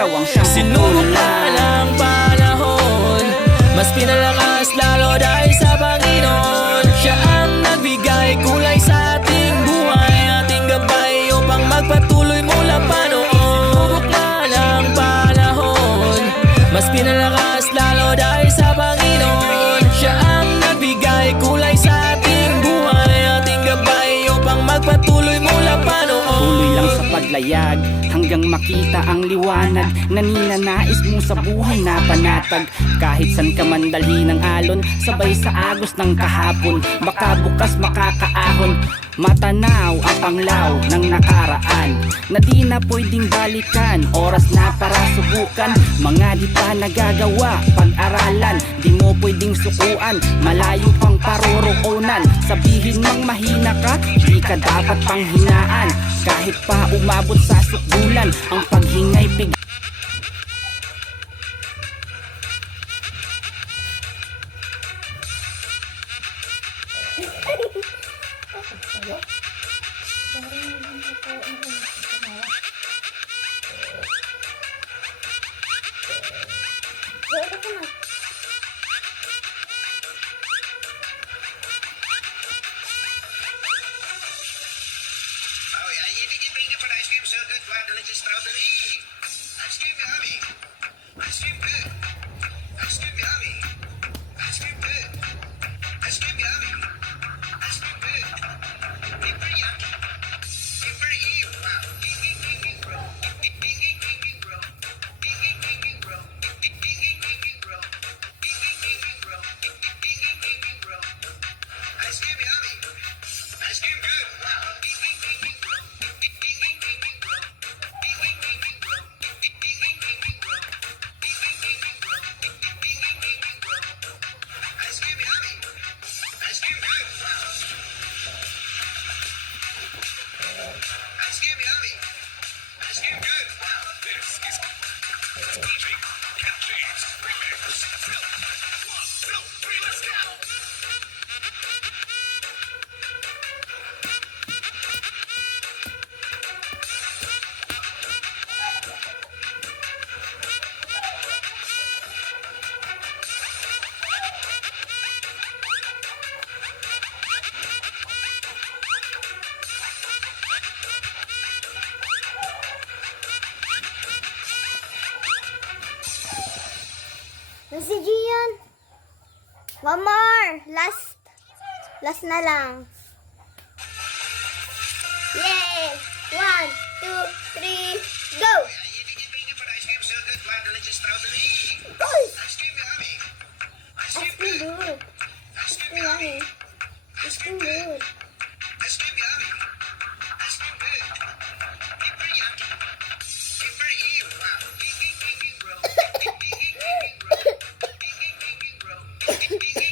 ikaw ang siyang sinubok na ng panahon, mas pinalakas lalo dahil sa Panginoon. Siya ang nagbigay kulay sa ating buhay, ating gabay upang magpatuloy mula pa noon. Sinubok na ng panahon, mas pinalakas lalo dahil sa Panginoon. Siya ang nagbigay kulay sa ating buhay, ating gabay upang magpatuloy mula pa noon. Tuloy lang sa paglayag hanggang makita ang liwanag na ninanais mo sa buhay na panatag. Kahit san ka man dalhin ng alon, sabay sa agos ng kahapon, baka bukas makakaahon. Matanaw ang panglaw ng nakaraan na di na pwedeng balikan. Oras na para subukan mga di pa nagagawa, pag-aralan, di mo pwedeng sukuan. Malayo pang paroroonan, sabihin mang mahina ka, di ka dapat panghinaan. Kahit pa umabot sa sukdulan, ang paghingay pig. So good, wow, delicious strawberry. Ice cream yummy. Ice cream good. Ice cream yummy. Ice cream good. Ice cream yummy. Ice cream good. Super yummy. Super you. Wow. Ding bro. Ding bro. Ding bro. Ding bro. Ding bro. Ice cream yummy. Ice cream good. Wow. Si Gian. One more. Last na lang. Yay! 1, 2, 3, go! Ice cream yummy. Ice cream good. Ice cream yummy. Ice cream good. Ice cream yummy. Ice cream good. Super yummy. Super you. Wow. Bro. Bro.